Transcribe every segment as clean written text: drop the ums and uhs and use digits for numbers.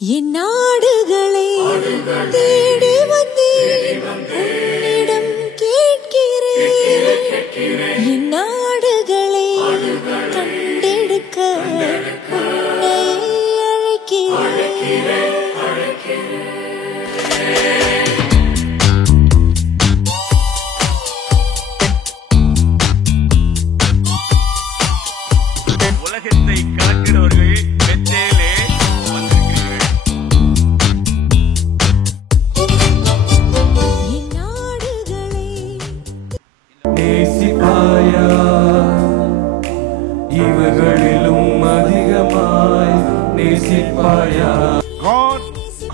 என் நாடுகளை தேடி வந்தேன், உன்னிடம் கேட்கிறேன். என் நாடுகளை கண்டெடுக்க உன்னை அழைக்கிறேன். உலகத்தை கலக்கிறவர்கள் வெற்றியிலே வந்திருக்கிறீர்கள். என் நாடுகளை நேசிப்பாயா, இவர்களிலும் அதிகமாய் நேசிப்பாயா. God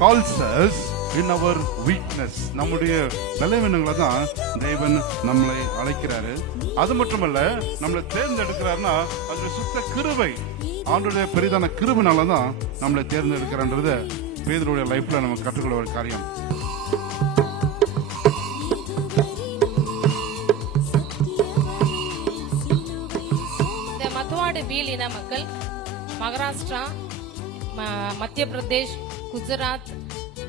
calls us in our weakness. நம்முடைய பலவீனங்களை தான் தேவன் நம்மளை அழைக்கிறாரு. அது மட்டுமல்ல, நம்மளை தேர்ந்தெடுக்கிறாருன்னா அது சுத்த கிருபை. ஆண்டவருடைய பெரிதான கிருபைனால தான் நம்மளை தேர்ந்தெடுக்கிறான்றது பேதுருடைய லைஃப்ல நம்ம கற்றுக்கொள்ள ஒரு காரியம். இந்த மத்துவாடு பீல் இன மக்கள் மகாராஷ்டிரா, மத்திய பிரதேஷ், குஜராத்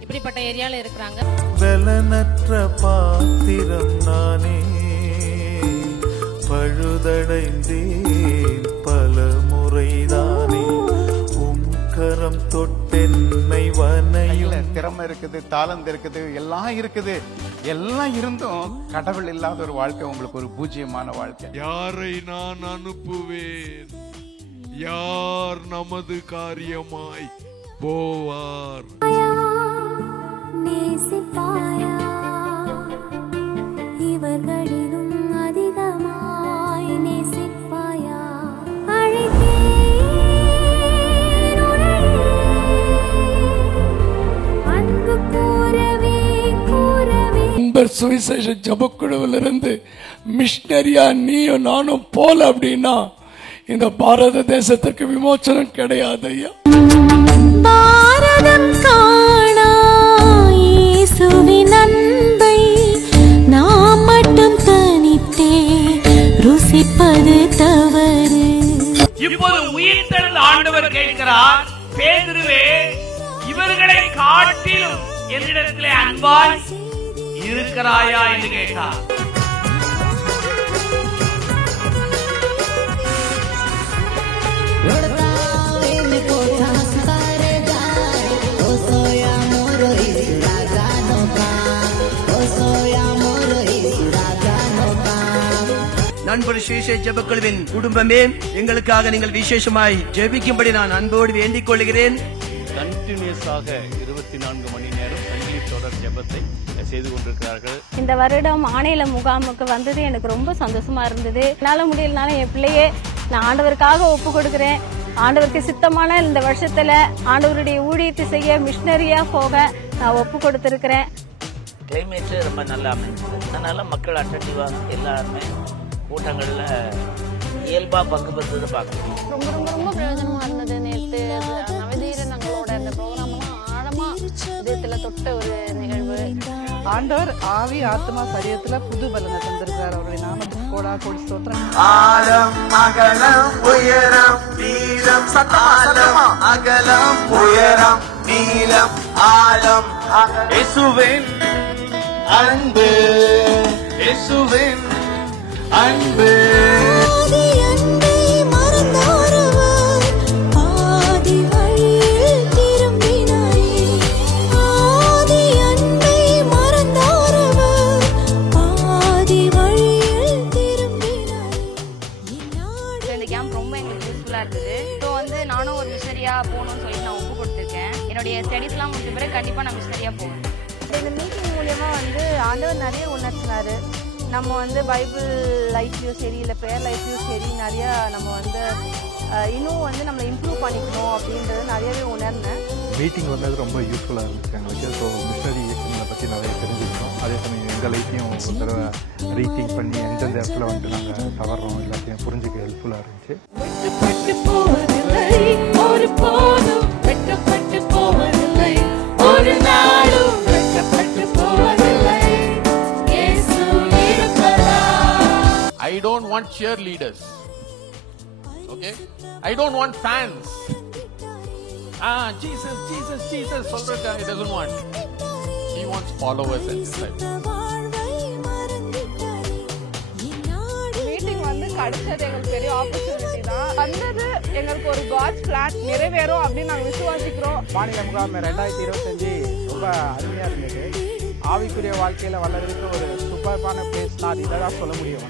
இப்படிப்பட்ட ஏரியால இருக்கிறாங்க. பலனற்ற பாத்திரம் நானே, பழுதடைந்தேன் பல முறைதானே, கரம் தொட்டென்னை வனையும். திறமை இருக்குது, தாளந்து இருக்குது, எல்லாம் இருக்குது. எல்லாம் இருந்தும் கடவுள் இல்லாத ஒரு வாழ்க்கை உங்களுக்கு ஒரு பூஜ்யமான வாழ்க்கை. யாரை நான் அனுப்புவேன்? யார் நமது காரியமாய் போவார்? நேசிப்பாயா, இவர்களிலும் அதிகமாய் நேசிப்பாயா. அழைத்தேன் உன்னை, அன்பு கூறவே கூறவே. நண்பர் சுவிசேஷ ஜபக்குழுவிலிருந்து மிஷனரியா நீயும் நானும் போல அப்படின்னா இந்த பாரத தேசத்துக்கு விமோச்சனம் கிடையாது ஐயா. பாரதம் காணா இயேசுவின் அன்பை நாம் மட்டும் தனித்தே ருசிப்பது தவறு. இப்போது உயிர் தெழுந்த ஆண்டவர் கேட்கிறார், பேதுருவே, இவர்களை காட்டிலும் என்னிடத்திலே அன்பாய் இருக்கிறாயா என்று கேட்டார். நண்பர் சுவிசேஷ ஜெபக்குழுவின் குடும்பமே, எங்களுக்காக நீங்கள் விசேஷமாய் ஜெபிக்கும்படி நான் அன்போடு வேண்டிக் கொள்கிறேன். கண்டினியூஸாக 24 மணி நேரம் சங்கிலி தொடர் ஜெபத்தை செய்து கொண்டிருக்கிறார்கள். இந்த வருடம் ஆணையில முகாமுக்கு வந்தது எனக்கு ரொம்ப சந்தோஷமா இருந்தது. என்னால முடியலனாலும் என் பிள்ளையே நான் ஆண்டவருக்காக ஒப்பு கொடுக்கிறேன். ஆண்டவருக்கு சித்தமான இந்த வருஷத்துல ஆண்டவருடைய ஊழியத்தை செய்ய மிஷனரியா போக நான் ஒப்பு கொடுத்திருக்கிறேன். கிளைமேட் ரொம்ப நல்லா அமைஞ்சது. அதனால மக்கள் அட்டன்டிவா எல்லாருமே கூட்டங்கள்ல இயல்பா பங்கு பெறுவதை பார்க்கணும். ரொம்ப ரொம்ப ரொம்ப பிரயோஜனமா இருந்தது. நேற்று நவதீரனங்களோட இந்த ப்ரோக்ராம்லாம் ஆழமா இதயத்துல தொட்ட ஒரு நிகழ்வு. ஆண்டவர் ஆவி ஆத்மா சரீரத்துல புது பலனை தந்திருக்கிறார். அவருடைய நாமத்துக்கு கோடா கோடி ஸ்தோத்திரம். ஆழம் அகலம் உயரம் நீளம், சத்தமா அகலம் உயரம் நீளம் ஆழம். இயேசுவின் அன்பு, இயேசுவின் அன்பு. பாதி அன்பை மறந்தோருவர் பாதி வழியில் திரும்பினாரே. ஆதி அன்பை மறந்தோருவர் பாதி வழியில் திரும்பினாரே. இந்த கேம்ப் ரொம்ப எங்களுக்கு யூஸ்ஃபுல்லா இருக்குது. ஸோ நானும் ஒரு மிஷனரியா போகணும்னு சொல்லி நான் ஒப்பு கொடுத்துருக்கேன். என்னுடைய ஸ்டடிஸ்லாம் முடிஞ்ச பிறகு கண்டிப்பா நான் மிஷனரியா போவேன். இந்த மீட்டிங் மூலியமா ஆண்டவர் நிறைய உணர்த்தினாரு. நம்ம பைபிள் லைஃப்லயும் சரி, இல்லை ப்ரேயர் லைஃப்லயும் சரி, நிறைய நம்ம இன்னும் நம்மளை இம்ப்ரூவ் பண்ணிக்கணும் அப்படின்றது நிறையவே உணர்ந்தேன். மீட்டிங் வந்தது ரொம்ப யூஸ்ஃபுல்லாக இருந்துச்சு எங்களுக்கு. ஸோ மிஷனரி பற்றி நிறைய தெரிஞ்சுக்கிட்டோம். அதே சமயம் எங்கள் லைஃப்பையும் ஒரு தடவை ரீதிங்க் பண்ணி எந்தெந்த இடத்துல நாங்கள் தவறுறோம் எல்லாத்தையும் புரிஞ்சுக்க ஹெல்ப்ஃபுல்லாக இருந்துச்சு. ஒரு போதும் வெட்கப்பட்டு போவதில்லை, ஒரு நாளும் வெட்கப்பட்டு போவதில்லை. இயேசு இருப்பதால். I don't want cheerleaders. Okay? I don't want fans. Jesus, Jesus, Jesus சொல்றதுக்கு he doesn't want. He wants followers and disciples. Meeting வந்து கிடைச்சது எங்களுக்கு பெரிய ஆப்பர்ச்சுனிட்டி தான். வந்தது எங்களுக்கு ஒரு காட்ஸ் பிளான் நிறைவேறும் அப்படின்னு நாங்கள் விசுவாசிக்கிறோம். மாநில முகாம் 2025 ரொம்ப அருமையா இருந்தது. ஆவிக்குரிய வாழ்க்கையில வளர்றதுக்கு ஒரு சூப்பர்பான பிளேஸ் தான், இதை தான் சொல்ல முடியும்.